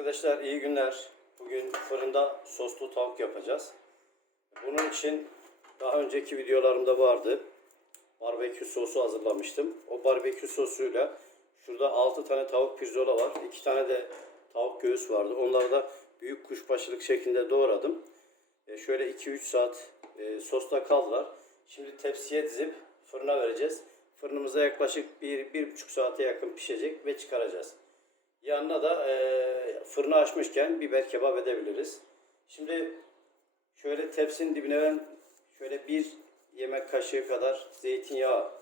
Arkadaşlar iyi günler. Bugün fırında soslu tavuk yapacağız. Bunun için daha önceki videolarımda vardı. Barbekü sosu hazırlamıştım. O barbekü sosuyla şurada 6 tane tavuk pirzola var. 2 tane de tavuk göğüs vardı. Onları da büyük kuşbaşılık şeklinde doğradım. E, şöyle 2-3 saat e, sosta kaldılar. Şimdi tepsiye dizip fırına vereceğiz. Fırınımıza yaklaşık 1-1,5 saate yakın pişecek ve çıkaracağız. Yanına da e, fırını açmışken biber kebap edebiliriz. Şimdi şöyle tepsinin dibine ben şöyle bir yemek kaşığı kadar zeytinyağı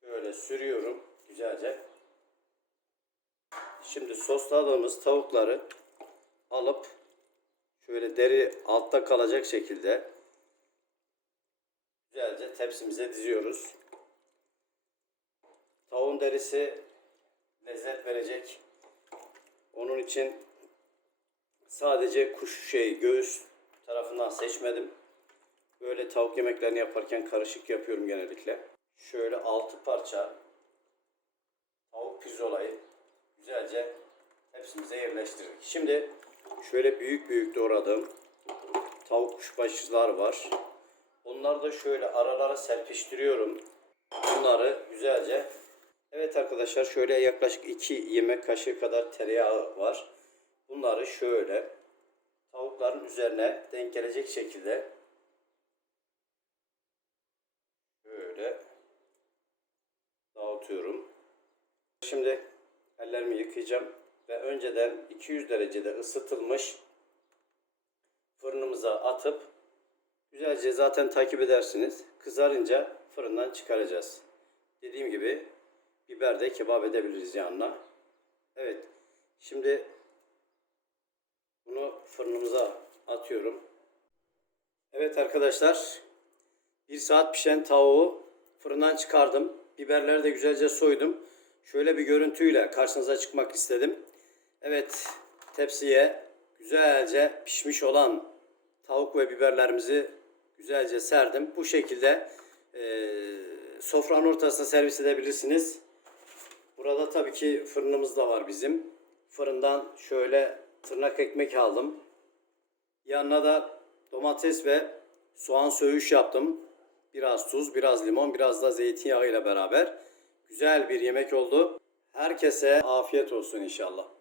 şöyle sürüyorum güzelce. Şimdi sosladığımız tavukları alıp şöyle deri altta kalacak şekilde güzelce tepsimize diziyoruz. Tavuğun derisi verecek. Onun için sadece kuş şey göğüs tarafından seçmedim. Böyle tavuk yemeklerini yaparken karışık yapıyorum genellikle. Şöyle altı parça tavuk pirzolayı güzelce hepsimize yerleştirdik. Şimdi şöyle büyük büyük doğradığım tavuk kuşbaşılar var. Onları da şöyle aralara serpiştiriyorum. Bunları güzelce Evet arkadaşlar şöyle yaklaşık 2 yemek kaşığı kadar tereyağı var. Bunları şöyle tavukların üzerine denk gelecek şekilde şöyle dağıtıyorum. Şimdi ellerimi yıkayacağım ve önceden 200 derecede ısıtılmış fırınımıza atıp güzelce zaten takip edersiniz. Kızarınca fırından çıkaracağız. Dediğim gibi biber de kebap edebiliriz yanına. Evet. Şimdi bunu fırınımıza atıyorum. Evet arkadaşlar. Bir saat pişen tavuğu fırından çıkardım. Biberleri de güzelce soydum. Şöyle bir görüntüyle karşınıza çıkmak istedim. Evet tepsiye güzelce pişmiş olan tavuk ve biberlerimizi güzelce serdim. Bu şekilde eee sofranın ortasına servis edebilirsiniz. Burada tabii ki fırınımız da var bizim. Fırından şöyle tırnak ekmek aldım. Yanına da domates ve soğan söğüş yaptım. Biraz tuz, biraz limon, biraz da zeytinyağı ile beraber. Güzel bir yemek oldu. Herkese afiyet olsun inşallah.